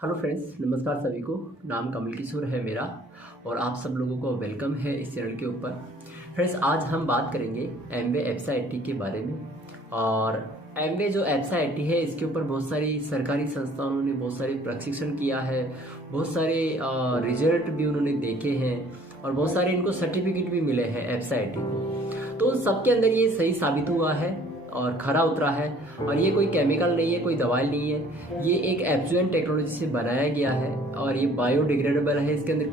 Hello friends, नमस्कार सभी को। नाम कमल किशोर है मेरा और आप सब लोगों को वेलकम है इस चैनल के ऊपर। फ्रेंड्स, आज हम बात करेंगे एमवे एप्सा आईटी के बारे में। और एमवे जो एप्सा आईटी है, इसके ऊपर बहुत सारी सरकारी संस्थानों ने बहुत सारे प्रशिक्षण किया है, बहुत सारे रिजल्ट भी उन्होंने देखे हैं और बहुत सारे इनको सर्टिफिकेट भी मिले हैं एप्सा आईटी को। तो सबके अंदर ये सही साबित हुआ है और खरा उतरा है। और ये कोई केमिकल नहीं है, कोई दवाई नहीं है, ये एक एब्जॉर्बेंट टेक्नोलॉजी से बनाया गया है और ये बायोडिग्रेडेबल है। इसके अंदर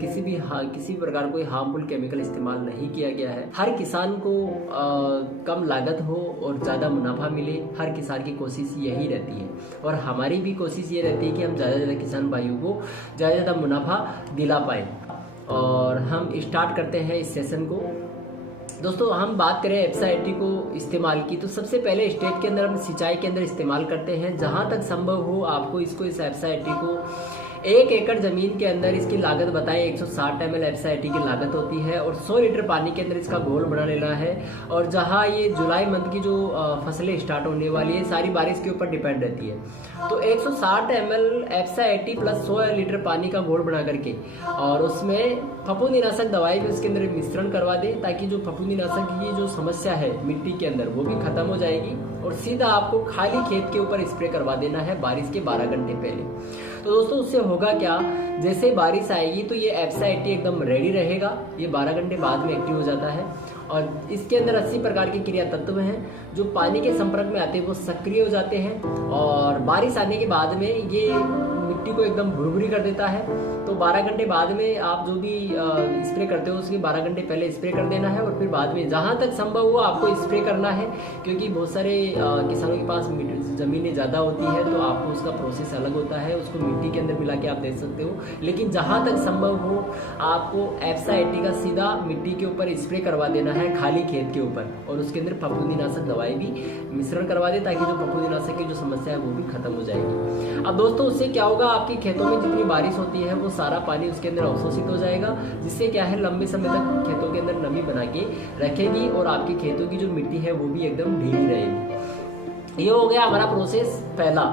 किसी प्रकार कोई हार्मफुल केमिकल इस्तेमाल नहीं किया गया है। हर किसान को कम लागत हो और ज़्यादा मुनाफा मिले, हर किसान की कोशिश यही रहती है और हमारी भी कोशिश ये रहती है कि हम ज़्यादा से ज़्यादा किसान भाइयों को ज़्यादा से ज़्यादा मुनाफा दिला पाएँ। और हम स्टार्ट करते हैं इस सेशन को। दोस्तों, हम बात करें एप्सा आईटी को इस्तेमाल की, तो सबसे पहले स्टेज के अंदर हम सिंचाई के अंदर इस्तेमाल करते हैं। जहां तक संभव हो आपको इस एप्सा आईटी को 1 एकड़ जमीन के अंदर इसकी लागत बताएं 160 ml एप्सा आईटी की लागत होती है और 100 लीटर पानी के अंदर इसका घोल बना लेना है। और जहां ये जुलाई मंथ की जो फसलें स्टार्ट होने वाली है, सारी बारिश के ऊपर डिपेंड रहती है। तो 160 ml एप्सा आईटी प्लस 100 लीटर पानी का घोल बना करके और उसमें फफूंदीनाशक दवाई भी उसके अंदर मिश्रण करवा दें, ताकि जो फफूंदीनाशक की जो समस्या है मिट्टी के अंदर वो भी खत्म हो जाएगी। और सीधा आपको खाली खेत के ऊपर स्प्रे करवा देना है बारिश के 12 घंटे पहले। तो दोस्तों, उससे होगा क्या, जैसे बारिश आएगी तो ये एप्सा आईटी एकदम रेडी रहेगा। ये 12 घंटे बाद में एक्टिव हो जाता है और इसके अंदर 80 प्रकार के क्रिया तत्व हैं जो पानी के संपर्क में आते हैं वो सक्रिय हो जाते हैं। और बारिश आने के बाद में ये मिट्टी को एकदम भुरभुरी कर देता है। तो 12 घंटे बाद में आप जो भी स्प्रे करते हो उसके 12 घंटे पहले स्प्रे कर देना है और फिर बाद में जहां तक संभव हो आपको स्प्रे करना है, क्योंकि बहुत सारे किसानों के पास ज़मीनें ज़्यादा होती है तो आपको उसका प्रोसेस अलग होता है, उसको मिट्टी के अंदर मिला के आप दे सकते हो। लेकिन जहां तक संभव हो आपको एप्सा आईटी का सीधा मिट्टी के ऊपर स्प्रे करवा देना है खाली खेत के ऊपर और उसके अंदर फफूंदीनाशक दवाई भी मिश्रण करवा दे, ताकि जो फफूंदीनाशक की जो समस्या है वो भी खत्म हो जाएगी। अब दोस्तों, उससे क्या होगा, आपके खेतों में जितनी बारिश होती है वो सारा पानी उसके अंदर अवशोषित हो जाएगा, जिससे क्या है लंबे समय तक खेतों के अंदर नमी बना के रखेगी और आपके खेतों की जो मिट्टी है वो भी एकदम ढीली रहेगी। ये हो गया हमारा प्रोसेस पहला।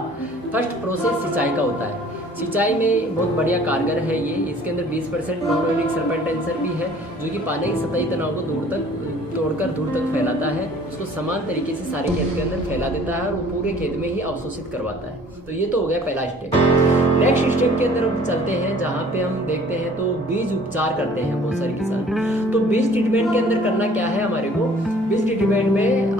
फर्स्ट प्रोसेस सिंचाई का होता है। सिंचाई में बहुत बढ़िया कारगर है ये। इसके अंदर 20% नॉन सरपेंटेंसर भी है जो कि पानी की सतही तनाव को तोड़कर दूर तक फैलाता है, उसको समान तरीके से सारे खेत के अंदर फैला देता है और वो पूरे खेत में ही अवशोषित करवाता है। तो ये तो हो गया पहला स्टेप। नेक्स्ट स्टेप के अंदर हम चलते हैं, जहाँ पे हम देखते हैं तो बीज उपचार करते हैं बहुत सारे किसान। तो बीज ट्रीटमेंट के अंदर करना क्या है हमारे को, बीज ट्रीटमेंट में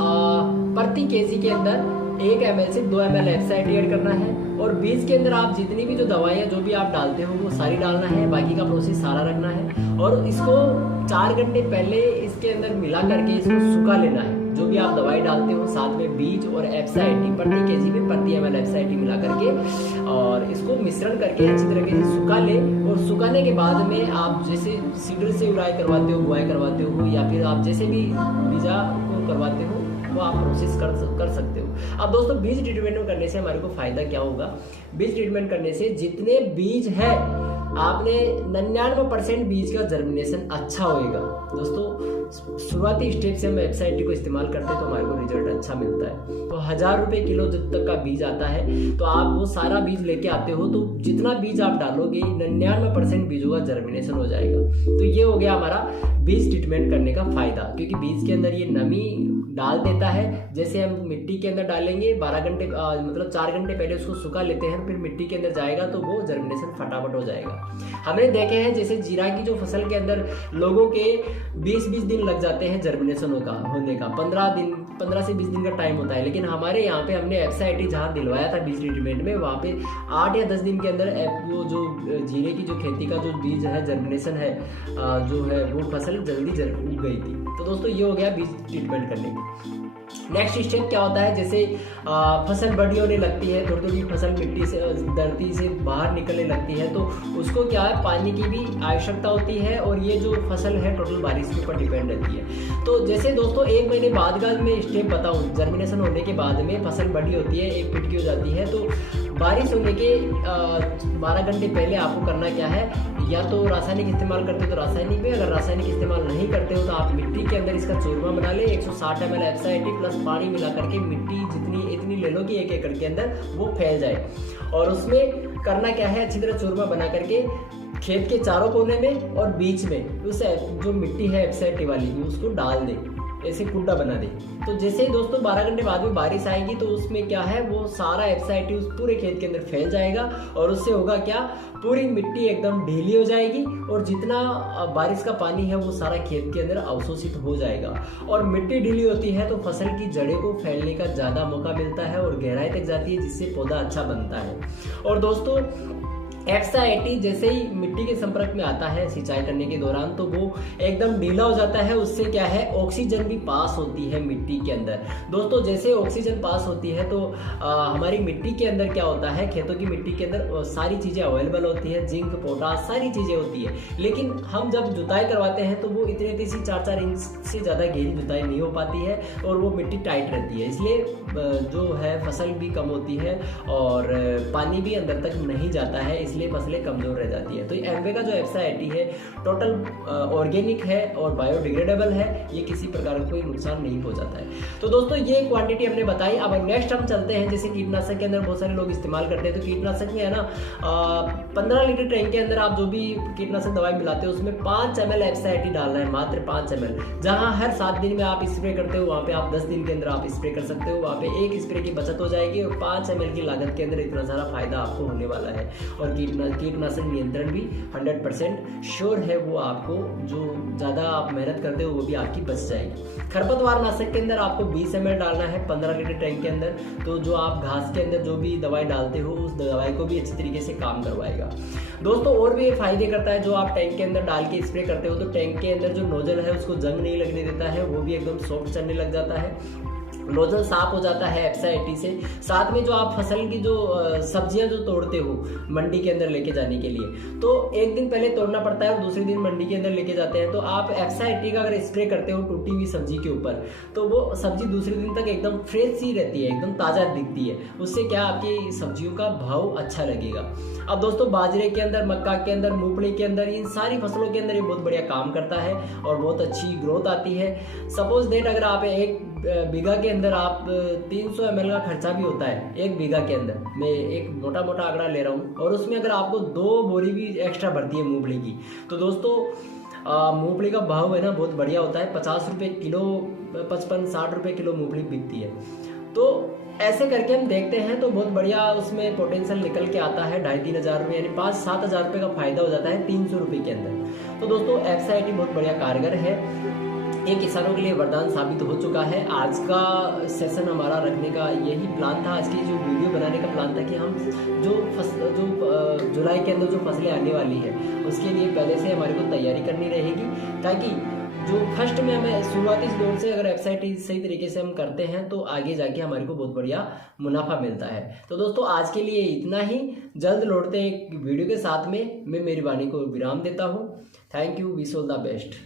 प्रति केजी के अंदर 1 ml से 2 ml एप्सा आईटी ऐड करना है और बीज के अंदर आप जितनी भी जो दवाइयाँ जो भी आप डालते हो वो सारी डालना है, बाकी का प्रोसेस सारा रखना है। और इसको 4 घंटे पहले इसके अंदर मिला करके इसको सुखा लेना है। जो भी आप दवाई डालते हो साथ में बीज और एप्सा आईटी प्रति केजी में प्रति ml एप्सा आईटी मिला करके और इसको मिश्रण करके अच्छी तरीके से सुखा ले। और सुखाने के बाद में आप जैसे सीडर से उड़ाई करवाते हो, बुआई करवाते हो या फिर आप जैसे भी बीजा को करवाते हो वो आप प्रोसेस कर सकते हो। अब दोस्तों, बीज ट्रीटमेंट करने से हमारे को फायदा क्या होगा, बीज ट्रीटमेंट करने से जितने बीज है आपने 99% बीज का जर्मिनेशन अच्छा होएगा। दोस्तों, शुरुआती स्टेप से हम एप्सा आईटी को इस्तेमाल करते हैं तो हमारे को रिजल्ट अच्छा मिलता है। तो 1000 रुपये किलो जब तक का बीज आता है तो आप वो सारा बीज लेके आते हो तो जितना बीज आप डालोगे 99% बीजों का जर्मिनेशन हो जाएगा। तो ये हो गया हमारा बीज ट्रीटमेंट करने का फायदा, क्योंकि बीज के अंदर ये नमी डाल देता है। जैसे हम मिट्टी के अंदर डालेंगे 12 घंटे मतलब 4 घंटे पहले उसको सुखा लेते हैं, फिर मिट्टी के अंदर जाएगा तो वो जर्मिनेशन फटाफट हो जाएगा। हमने देखे हैं जैसे जीरा की जो फसल के अंदर लोगों के 20-20 दिन लग जाते हैं जर्मिनेशन होने का, 15 से 20 दिन का टाइम होता है। लेकिन हमारे यहाँ पे हमने एप्सा आईटी जहाँ दिलवाया था बीज ट्रीटमेंट में, वहाँ पे 8 या 10 दिन के अंदर वो जो जीरे की जो खेती का जो बीज है जर्मिनेशन है जो है वो फसल जल्दी उग गई थी। तो दोस्तों, ये हो गया बीज ट्रीटमेंट करने की। नेक्स्ट स्टेप क्या होता है, जैसे फसल बड़ी होने लगती है, थोड़ी थोड़ी फसल मिट्टी से धरती से बाहर निकलने लगती है, तो उसको क्या है पानी की भी आवश्यकता होती है और ये जो फसल है टोटल बारिश के ऊपर डिपेंड रहती है। तो जैसे दोस्तों 1 महीने बाद का मैं स्टेप बताऊं, जर्मिनेशन होने के बाद में फसल बड़ी होती है, 1 फीट की हो जाती है, तो बारिश होने के 12 घंटे पहले आपको करना क्या है, या तो रासायनिक इस्तेमाल करते हो तो रासायनिक में, अगर रासायनिक इस्तेमाल नहीं करते हो तो आप मिट्टी के अंदर इसका चूरमा बना ले। 160 ml एफसाइटी प्लस पानी मिला करके मिट्टी जितनी इतनी ले लो कि 1 एकड़ के अंदर वो फैल जाए। और उसमें करना क्या है, अच्छी तरह चूरमा बना करके खेत के चारों कोने में और बीच में उस जो मिट्टी है एफसाइटी वाली उसको डाल दे, ऐसे कुंडा बना दे। तो जैसे ही दोस्तों 12 घंटे बाद में बारिश आएगी तो उसमें क्या है, वो सारा एफसाइटी उस पूरे खेत के अंदर फैल जाएगा और उससे होगा क्या, पूरी मिट्टी एकदम ढीली हो जाएगी और जितना बारिश का पानी है वो सारा खेत के अंदर अवशोषित हो जाएगा। और मिट्टी ढीली होती है तो फसल की जड़ें को फैलने का ज़्यादा मौका मिलता है और गहराई तक जाती है, जिससे पौधा अच्छा बनता है। और दोस्तों एफसाइटी जैसे ही मिट्टी के संपर्क में आता है सिंचाई करने के दौरान तो वो एकदम ढीला हो जाता है। उससे क्या है, ऑक्सीजन भी पास होती है मिट्टी के अंदर। दोस्तों जैसे ऑक्सीजन पास होती है तो हमारी मिट्टी के अंदर क्या होता है, खेतों की मिट्टी के अंदर सारी चीज़ें अवेलेबल होती है, जिंक पोटास सारी चीज़ें होती है। लेकिन हम जब जुताई करवाते हैं तो वो इतनी सी 4-4 इंच से ज़्यादा गहरी जुताई नहीं हो पाती है और वो मिट्टी टाइट रहती है, इसलिए जो है फसल भी कम होती है और पानी भी अंदर तक नहीं जाता है, इसलिए फसलें कमज़ोर रह जाती है। तो एमवे का जो एफसाइटी है टोटल ऑर्गेनिक है और बायोडिग्रेडेबल है, ये किसी प्रकार का कोई नुकसान नहीं पहुंचाता है। तो दोस्तों ये क्वांटिटी हमने बताई। अब नेक्स्ट हम चलते हैं, जैसे कीटनाशक के अंदर बहुत सारे लोग इस्तेमाल करते हैं, तो कीटनाशक में है ना 15 लीटर टैंक के अंदर आप जो भी कीटनाशक दवाई मिलाते हो उसमें 5 ml एफसाइटी डालना है, मात्र 5 ml। जहाँ हर 7 दिन में आप स्प्रे करते हो वहाँ पे आप 10 दिन के अंदर आप स्प्रे कर सकते हो, वहाँ पे एक स्प्रे की बचत हो जाएगी और 5 ml की लागत के अंदर इतना सारा फायदा आपको होने वाला है। और कीटनाशक नियंत्रण भी 100% श्योर है, वो आपको जो ज़्यादा आप मेहनत करते हो वो भी आपकी बच जाएगी। खरपतवार नाशक के अंदर आपको 20 ml डालना है 15 लीटर टैंक के अंदर। तो जो आप घास के अंदर जो भी दवाई डालते हो उस दवाई को भी अच्छी तरीके से काम करवाएगा। दोस्तों और भी फायदे करता है, जो आप टैंक के अंदर डाल के स्प्रे करते हो तो टैंक के अंदर जो नोजल है उसको जंग नहीं लगने देता है, वो भी एकदम सॉफ्ट चलने लग जाता है, नोजल साफ हो जाता है एफसाइटी से। साथ में जो आप फसल की जो सब्जियां जो तोड़ते हो मंडी के अंदर लेके जाने के लिए, तो एक दिन पहले तोड़ना पड़ता है और दूसरे दिन मंडी के अंदर लेके जाते हैं। तो आप एफसाइटी का अगर स्प्रे करते हो टूटी हुई सब्जी के ऊपर तो वो सब्जी दूसरे दिन तक एकदम फ्रेश सी रहती है, एकदम ताज़ा दिखती है। उससे क्या आपकी सब्जियों का भाव अच्छा लगेगा। अब दोस्तों बाजरे के अंदर, मक्का के अंदर, मूंगफली के अंदर, इन सारी फसलों के अंदर ये बहुत बढ़िया काम करता है और बहुत अच्छी ग्रोथ आती है। सपोज डेट अगर आप एक बीघा के अंदर आप 300 ml का खर्चा भी होता है एक बीघा के अंदर, मैं एक मोटा मोटा आंकड़ा ले रहा हूँ, और उसमें अगर आपको 2 बोरी भी एक्स्ट्रा भरती है मूंगफली की, तो दोस्तों मूंगफली का भाव है ना बहुत बढ़िया होता है। 50 रुपये किलो, 55-60 रुपये किलो मूंगफली बिकती है। तो ऐसे करके हम देखते हैं तो बहुत बढ़िया उसमें पोटेंशियल निकल के आता है। 2,500-3 हज़ार रुपये यानी 5-7 हज़ार रुपये का फायदा हो जाता है 300 रुपये के अंदर। तो दोस्तों एफसाइटी बहुत बढ़िया कारगर है, ये किसानों के लिए वरदान साबित हो चुका है। आज का सेशन हमारा रखने का यही प्लान था, आज की जो वीडियो बनाने का प्लान था कि हम जो जुलाई के अंदर जो फसलें आने वाली है उसके लिए पहले से हमारे को तैयारी करनी रहेगी, ताकि जो फर्स्ट में हमें शुरुआती दौर से अगर एफसाइटी सही तरीके से हम करते हैं तो आगे जाके हमारे को बहुत बढ़िया मुनाफा मिलता है। तो दोस्तों आज के लिए इतना ही, जल्द लौटते हैं एक वीडियो के साथ में। मैं मेरी वाणी को विराम देता हूँ। Thank you, wish all the best.